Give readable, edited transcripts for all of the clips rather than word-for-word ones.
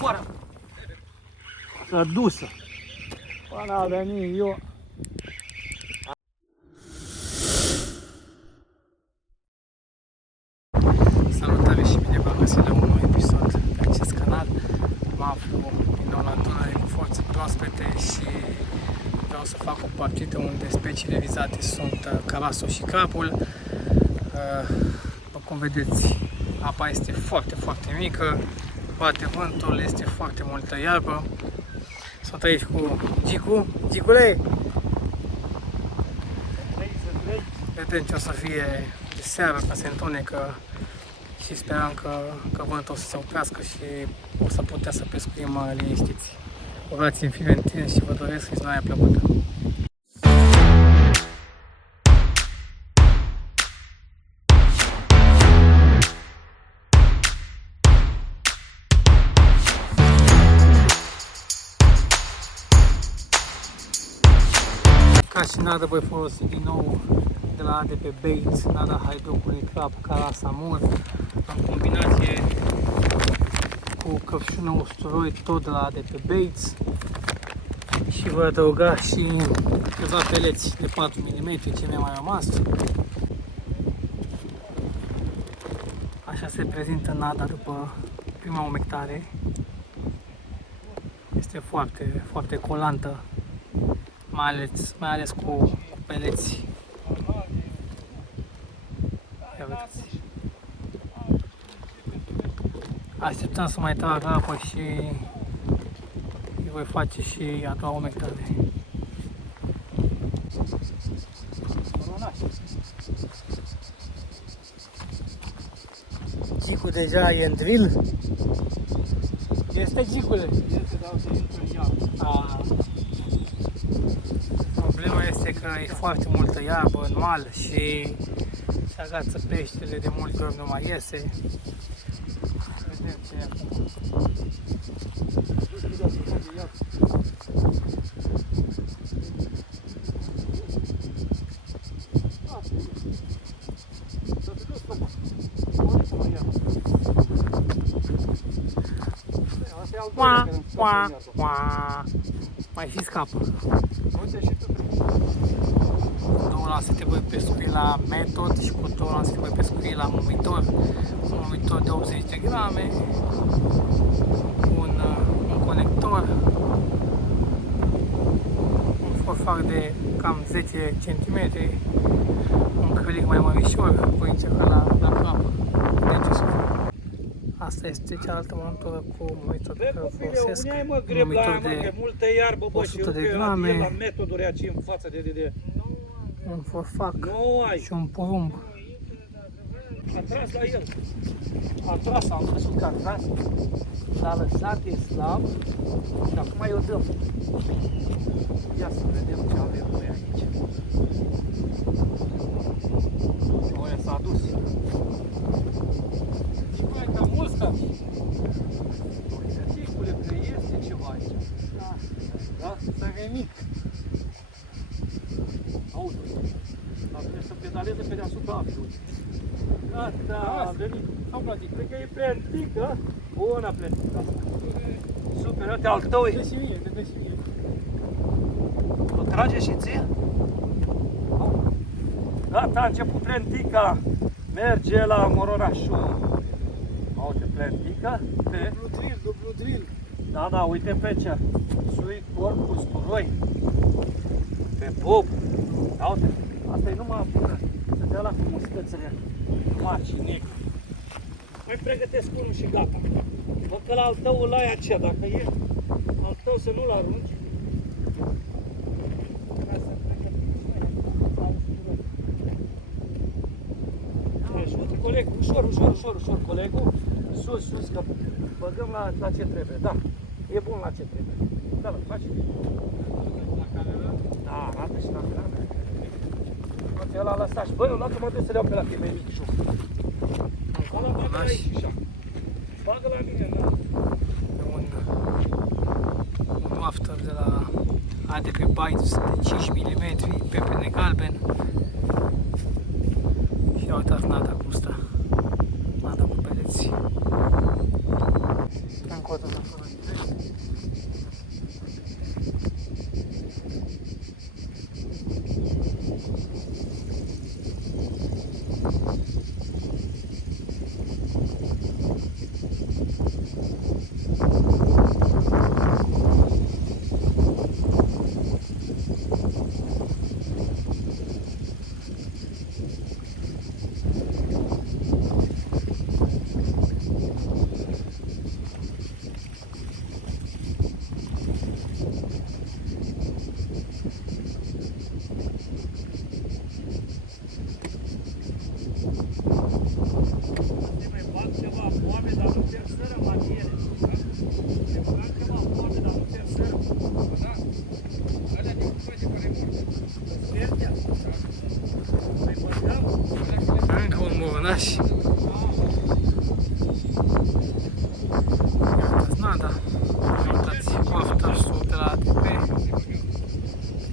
coboară. S-a dusă. Până a venit eu. Salutare și bine v-am găsit la un nou episod pe acest canal. Mă aflu din nou la Dunăre cu forțe proaspete și vreau să fac o partită unde speciile vizate sunt carasul și crapul. După cum vedeți, apa este foarte, foarte mică, bate vântul, este foarte multă iarbă. Sunt aici cu Gicu. Gicule! Vedem ce o să fie de seară, că se întunecă și sperăm că vântul o să se oprească și o să putea să pescuim liniștiți. Urați-mi Firentin și vă doresc vizionarea plăcută! Ca și nada voi folosi din nou de la ADP Baits, nada hydroculii crab caras amur, în combinație cu căpșună usturoi tot de la ADP Baits și voi adăuga și câțiva peleți de 4 mm, ce mi-a mai rămas. Așa se prezintă nada după prima umectare. Este foarte, foarte colantă. Mai ales cu peleți. Ia vedeți. Așteptăm să mai trag apă și îi voi face și a doua umectare. Gicu deja e în drill. Este Gicule? Problema este că e foarte multă iarbă în mal și se agață peștele, de multe ori nu mai iese. Vedem ce e acum. Mai și scapă. Două lanse trebuie pescui la metod și cu două lanse trebuie pescui la mumitor. Un mumitor de 80 de grame, un conector, un forfar de cam 10 cm, un crălic mai mărișor, voi încerca la crapă. Vedem ce să fac. Asta este cealaltă montură cu mumitor pe care o folosesc, un mumitor de 100 de grame, la metoduri aici în față de un forfac și un porumb. A tras la el. A tras, am văzut că a tras. L-a lăsat, e slab și acum eu dăm. Ia să vedem ce avem noi aici. Oia s-a dus. Și mai cam mult scap. Zicule, că este ceva aici. Da. Da? Să venic. Auzi, dar trebuie să pedaleze pe deasupra apei. Gata, a venit. Am plătit. Cred că e plentică. Bună plentică asta. Super, uite, al tău e. Dă și mie, dă și mie. O trage și ție? Gata, a început plentica. Merge la moronașul. Uite, plentica. Dublu drill. Da, da, uite pe ce. Sui corp cu sturoi. Pe bob. Da, uite. Asta e numai bună. Să dea la frumositățile mari și negru. Mai pregătesc unul și gata. Bă, că la al tău ăla e aceea. Dacă e al tău să nu-l arunci. Ajută colegul, ușor, colegul. Sus, că băgăm la ce trebuie. Da, e bun la ce trebuie. Da, faci. La camera? Da, arată și la camera. Poate ăla lăsa și, bă, eu luat-o mă duc să le iau pe la tine, mic și ăla bagă aici și așa. Bagă la mine, da. Un wafter de la ADP Baits de 5 mm, pepene galben. Și ia uitați nada cum stă. Nada cu peleți. cotă de acolo. Încă un mornaș. Iată-ți nada. Uitați, oafta sus de la ATP.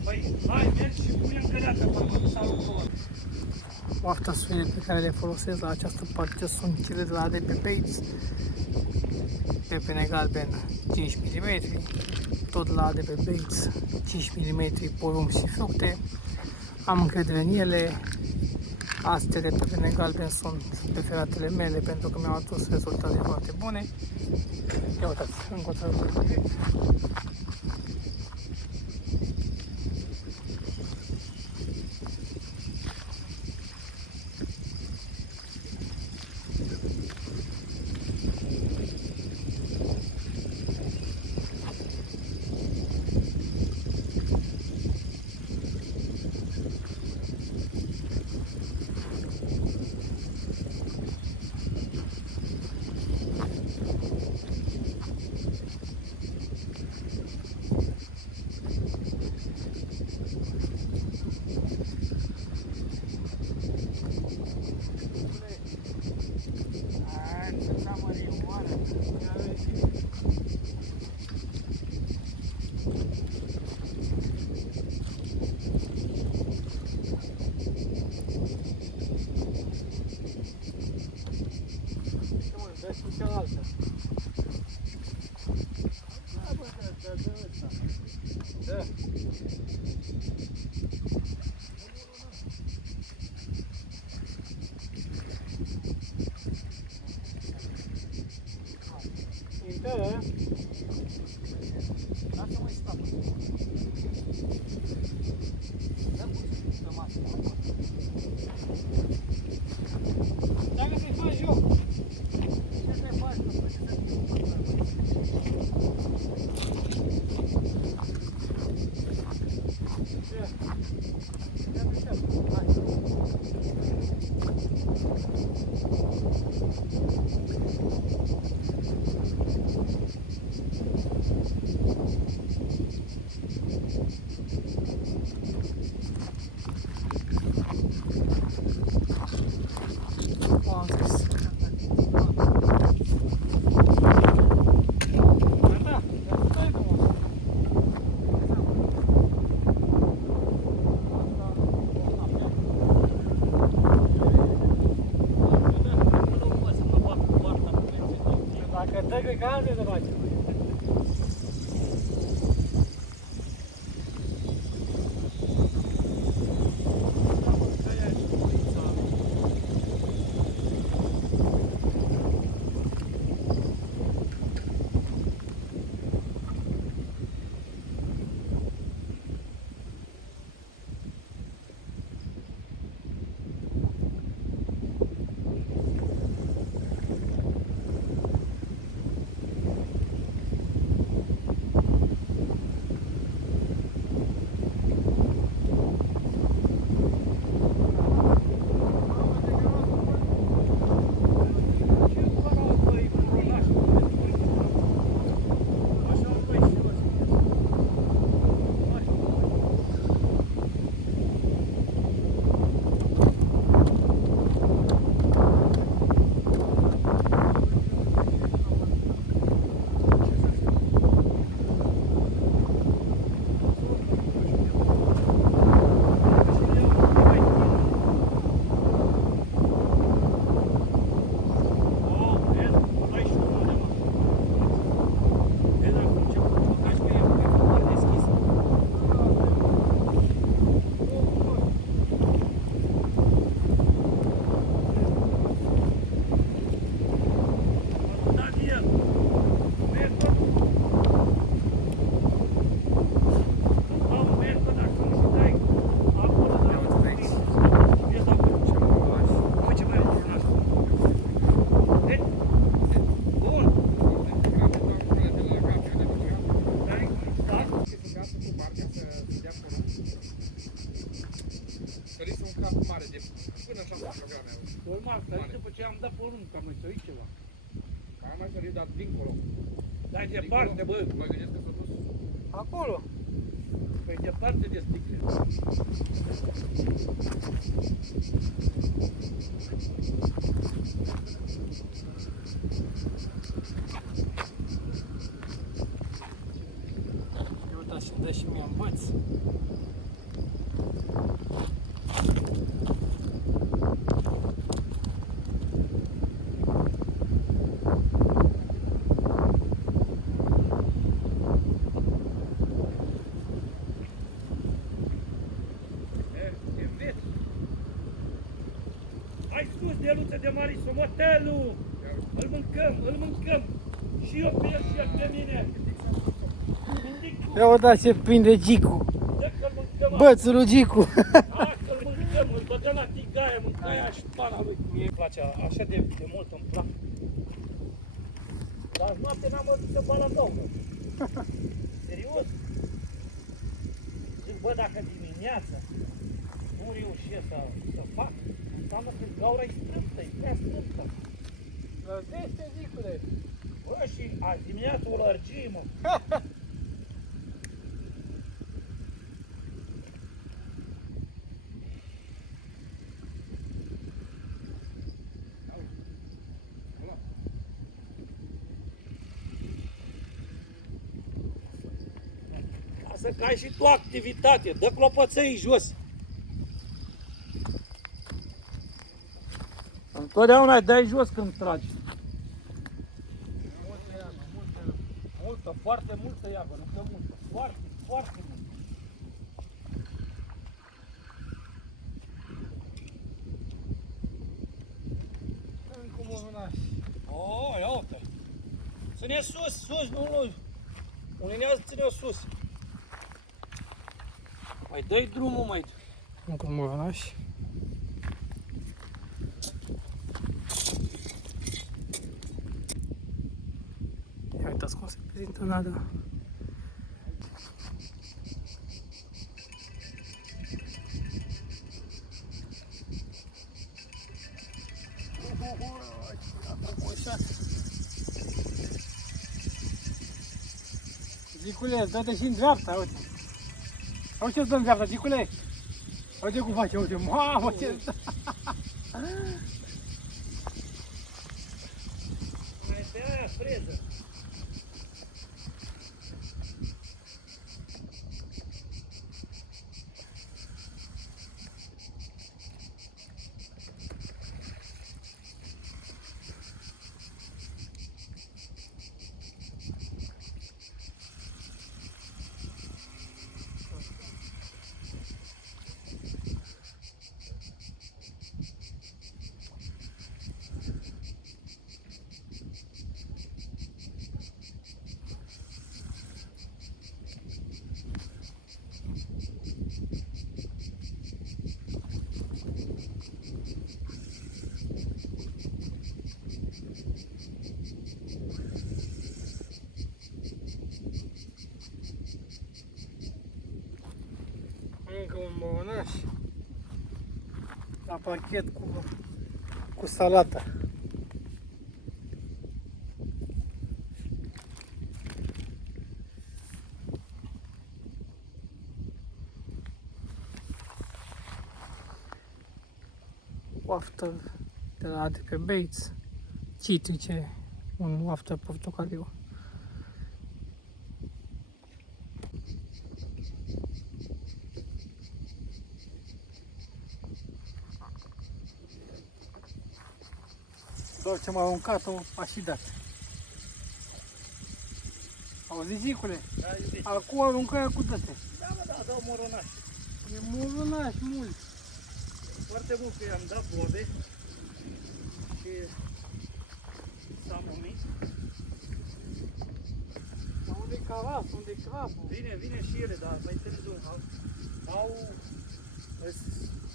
Păi, hai, mergi și pune în găleată, parcă s-a rupt. Oafta suile pe care le folosesc la această parte sunt cele de la ATP Baits. Pepene galben 5 mm, tot la ATP Baits 5 mm porumb și fructe. Am încredere în ele. Astea de pepene galben sunt preferatele mele pentru că mi-au adus rezultate foarte bune. Ia uitați, încă o trăsătură. Cealaltă. Da, bă, da. Intră. Lasă-mă și stau. Dă-mi puțin pe masă. Dacă te faci eu. Cred că albe de face. că am mai sărit ceva. Că am mai sărit, dar dincolo. Dai departe, bă. Mă gândesc că s-a dus. Acolo. Păi departe de sticle. Eu uitați și-mi dă și mie în băț. Hai sus de luță de Marisu, motelul! Îl mâncăm! Și eu pe el și el pe mine! Ia uitați ce prinde Gicu. Dă că-l mâncăm! Bățul lui Gicu. Hai că-l mâncăm! Îl băgăm la tigaie, mâncaia și pana lui! Mie îmi place, așa de mult îmi plac. Dar azi noapte n-am văzut să bala două. Serios? Zic, bă, dacă dimineața nu reușesc să fac, înseamnă că gaura e strâmtă, e prea strâmtă. Lăsește, Gicule. Bă, și azi dimineața o lărgim, mă. Lasă că ai și tu activitate, dă clopățăii jos. Întotdeauna dai jos când tragi. Multă, foarte multă iarbă, nu că multă, foarte, foarte multă. Încă mă Oh, ia uite. Ține sus, nu. Ulinează, ține-o sus. Mai dă-i drumul, mai. Încă mă vânași. Ia uitați cum se prezintă nada. Gicule, dă-te și în dreapta, uite. Uite ce-ți dă în dreapta, Gicule. Uite cum face, uite, mamă, ce... Mai pe aia freză. Încă un băunaș la pachet cu salată. Waftă de la ATP Bates, citrice, un waftă portocaliu. Doar ce m-a aruncat-o, a și dat. Auzi, Zicule? Da, iubit. Acum aruncarea cu dăte. Da, dau moronaș. E moronaș mult. Foarte mult că i-am dat bobe și s-a mumit. Dar unde-i carasul? Unde-i crapul? Vine și ele, dar mai târziu.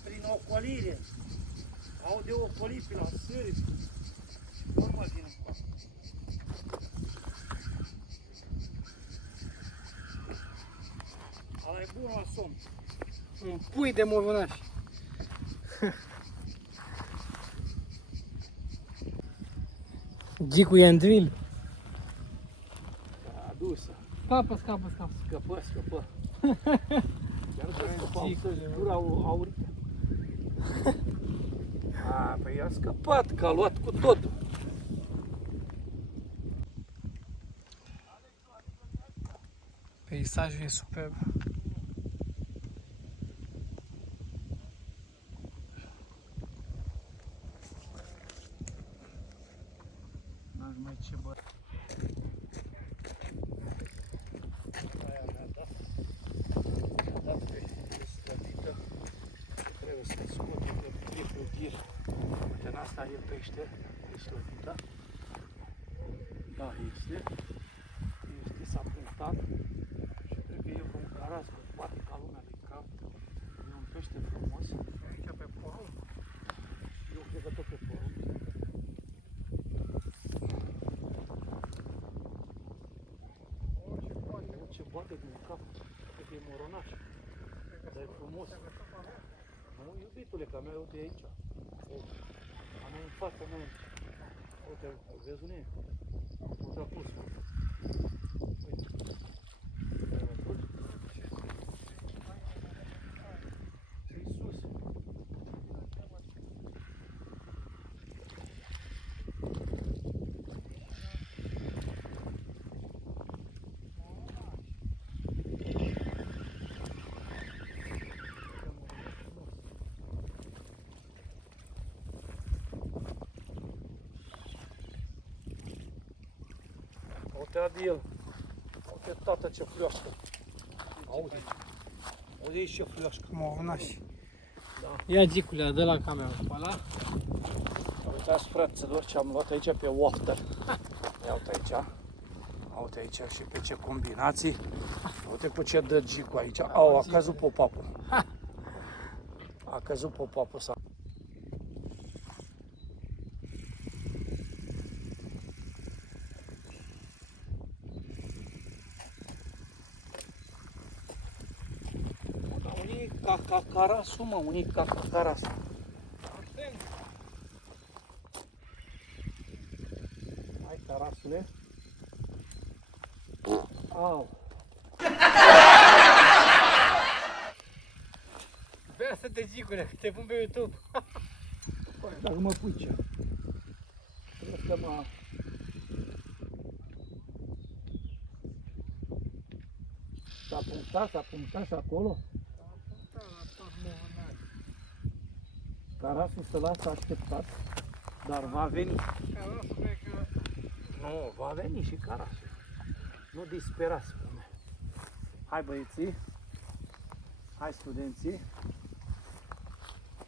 Prin ocolire. Au de ocolit pe la sâri. Normal vine cu asta. Ala e bun la somn. Un pui de moronaș. Gicu e în drill. Adusă. Scapă. Scăpă. Chiar că scăpau să-și gura aurită. Păi a scăpat, că a luat cu totul. Peisajul e superb. N-aș mai ce bă. Aia mi-a dat pe slăbită. Trebuie să scot de triplu ghir. Uite, în asta e pește, e slăbită. Da, este. S-a punctat. Și cred că e un caras cu poate ca lumea de cap. E un pește frumos. Aici pe porumb. Eu cred că tot pe porumb. Ce bate din cap. Cred că e moronaș. Dar e frumos. Nu, iubitule, că a mea, uite aici. A mea în fața mea. Uite, vezi unde e? Uite acum. Uite. Ai văzut? Și sus. Uite Adil, uite tata ce flioască. Auzi, auzi aici ce flioască. Mornaș. Da. Ia Gicule, dă la camera pe ăla. Uitați fraților ce am luat aici pe wafter. Ia uite aici. Uite aici și pe ce combinații. Uite pe ce dă Gicu aici. Au, a căzut pop-up-ul. A căzut pop-up-ul ăsta. Unii ca carasul, mă, unii ca carasul. Hai, carasule. Au. Bea să te Gicule, te pun pe YouTube. Păi, dacă mă pui ce? Trebuie să mă... S-a punctat și acolo. Carasul se lasă așteptat, dar va veni. Nu, va veni și carasul. Nu disperați, spune. Hai băieții. Hai studenții.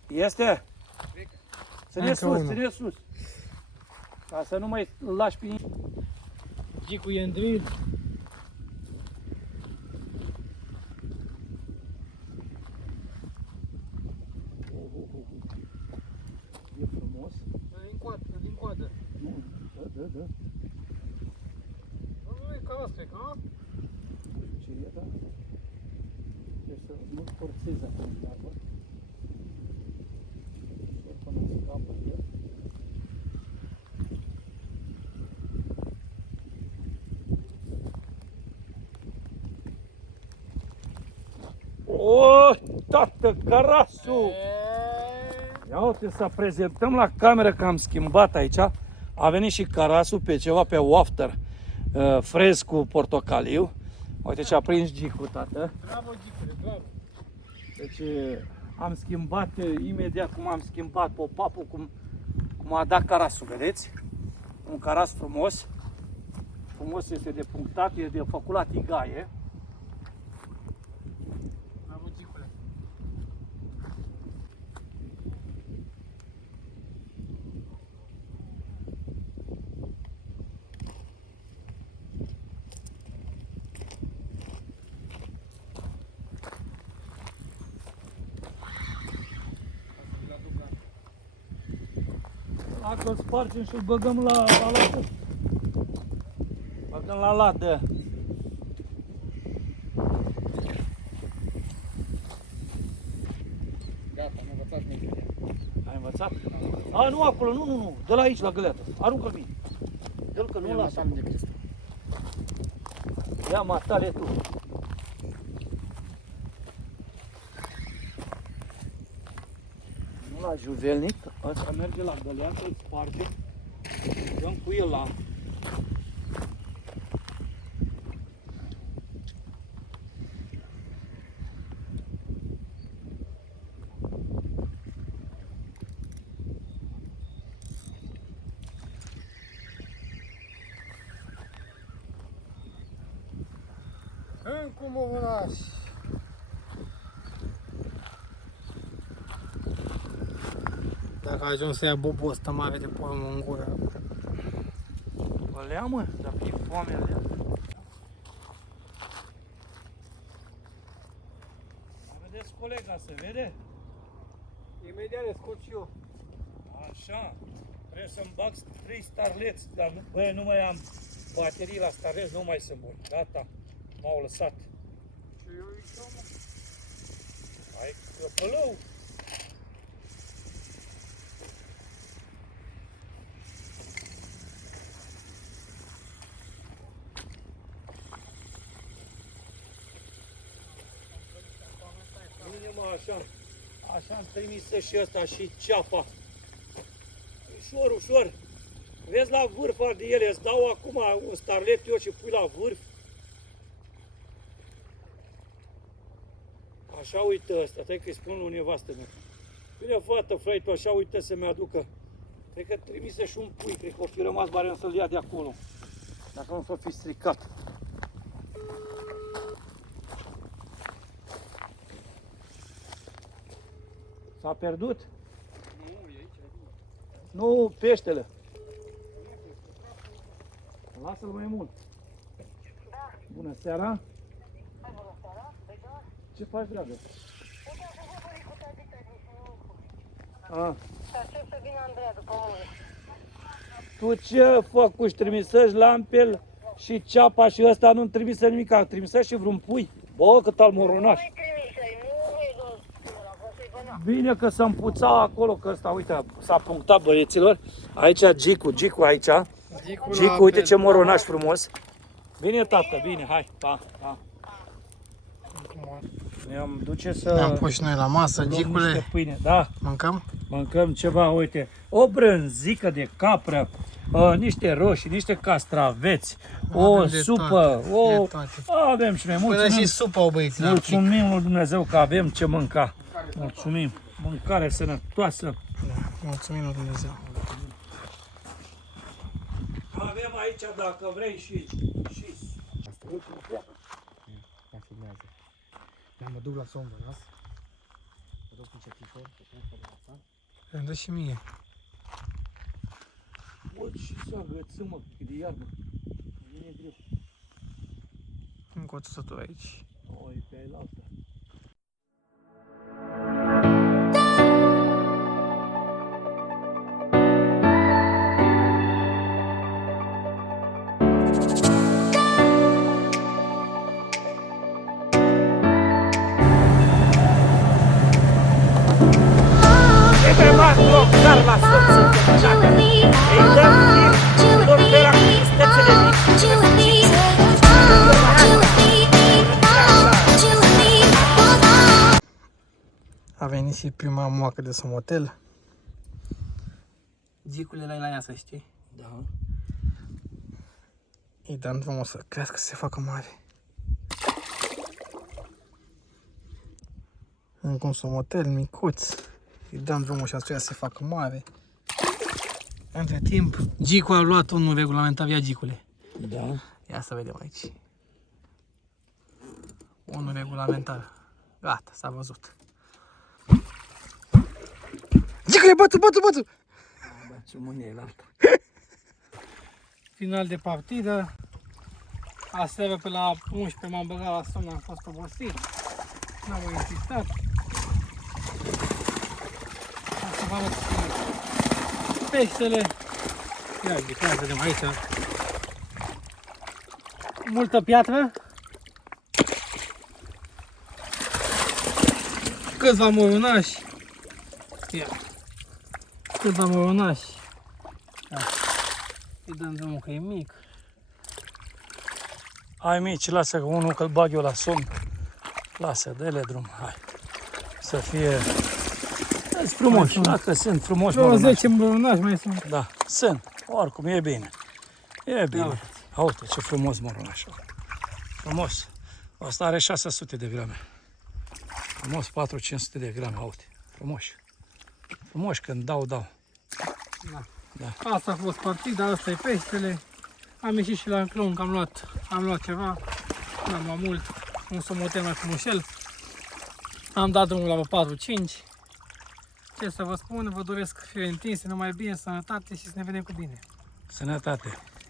Este? Ține sus, ține sus. Ca să nu mai lași pe nimeni. Gicu e în drill. E frumos. Din coadă. Nu, dă. Nu e ca asta, e ca? Ce e, da? Deci să nu forțezi acum de apă. Până scapă el. O, tată, carasul! Ia uite să prezentăm la cameră că am schimbat aici. A venit și carasul pe ceva pe wafter frez cu portocaliu. Uite ce a prins Gicu, tată. Bravo, Gicule, bravo. Deci am schimbat imediat cum am schimbat pop-up-ul, cum a dat carasul, vedeți? Un caras frumos. Frumos este de punctat, e de făcut la tigaie. Bravo, Gicule. Dacă îl spargem și îl băgăm la lată. Băgăm la lată. Gata, am învățat nici. Ai învățat? A, nu acolo, nu. De la aici, la găleată. Aruncă-l bine. Dă-l că nu Ia lasă. matale de cristal. Ia matale tu. Nu la juvelnic, ăsta merge la găleanță, îl sparge. Dăm cu el la... Încă măunaș. Dacă ajung să ia bobul ăsta mare de porumb în gură. Bă, le-a, mă, dacă e foame, le-a. Vedeți, colega, se vede? Imediat le scot și eu. Așa. Trebuie să-mi bag 3 starleți, dar nu, bă, nu mai am baterii la starleți, nu mai sunt buni. Gata, m-au lăsat. Și eu uite, mă. Hai, căpălău! Bine, mă, așa. Așa îmi trimise și ăsta și ceapa. Ușor, ușor. Vezi la vârf de ele, îți dau acum un starlet eu și pui la vârf. Așa uită ăsta, trebuie că îi spun lui nevastă mea. Bine, fată, frate, tu așa uită să-mi aducă. Cred că trimise și un pui, cred că o fi rămas barem să-l ia de acolo. Dacă nu s-o fi stricat. S-a pierdut? Nu, e aici. Nu, peștele. Lasă-l mai mult. Da. Bună seara. Bună seara, Victor. Ce faci, dragă? Uite, am făcut bării cu tatița din Simicu. A, Și aștept să vină Andreea după mine. tu ce făcuși? Trimisăși lampel și ceapa și ăsta nu-mi trimise nimic. Trimisăși și vreun pui? Bă, cât al moronaș. Nu-i trimise, nu-i doar ăla, vă să-i băna. Bine că s-a împuțat acolo, că ăsta, uite, s-a punctat, băieților. Aici Gicu aici. Gicu, uite ce moronaș frumos. Bine, tată, bine, hai, pa, pa. Ne-am duce să Ne-am pus și noi la masă, luăm Gicule. niște pâine. Da, Mâncăm? mâncăm ceva, uite, o brânzică de capră, niște roșii, niște castraveți, o Avem de supă, toate, de toate. avem și noi. Până Mulțumim, și supa o băieți la plic. mulțumim lui Dumnezeu că avem ce mânca. Mulțumim, mâncare sănătoasă. Mulțumim lui Dumnezeu. Avem aici, dacă vrei, și Mă filmează. Mă duc la somn, vă las. Mă duc cu cetișor, cu asta. Îmi dă și mie. Bă, și să agățăm, mă, că de iarnă. Vine greu. Încă o țăsătură aici. Oi, pe aia la alta. Trebuie luat loc, dar la soță, dacă îi dăm timp, lor de la tristețele mici, A venit și prima moacă de somotel. Gicule la ea, să știi. Da. Îi dăm drumul să crească, să se facă mare. Încă un somotel micuț. Îi dăm drumul și aceea să se facă mare. Între timp, Gicu a luat unul regulamentar, ia Gicule. Da. Ia să vedem aici. Unul regulamentar. Gata, s-a văzut. Gicule, bătu! Ce mânie e la alta. Final de partidă. Aseară pe la 11 m-am băgat la somn, am fost obosit. N-am mai insistat. Am să vă arăt peștele. Ia uite, hai să vedem aici. Multă piatră. Câțiva moronași. Ia. Câțiva moronași. Ia. dăm drumul, că e mic. Hai mici, lasă că unul că-l bag eu la somn. Lasă, dă-le drum, hai. Să fie... Sunt frumoși, dacă sunt frumoși Vreo moronași. 10 moronași mai sunt. Da, sunt. Oricum, e bine. E bine. uite. Uite ce frumos moronaș. Frumos. Asta are 600 de grame. Frumos, 400-500 de grame, uite. Frumoși. Frumoși când dau. Da. Da. Asta a fost partida, asta e peștele. Am ieșit și la clon, că am luat ceva. N-am luat mult. Un somotel mai frumușel. Am dat drumul la 4-5. Ce să vă spun, vă doresc fie întinse, numai bine, sănătate și să ne vedem cu bine. Sănătate.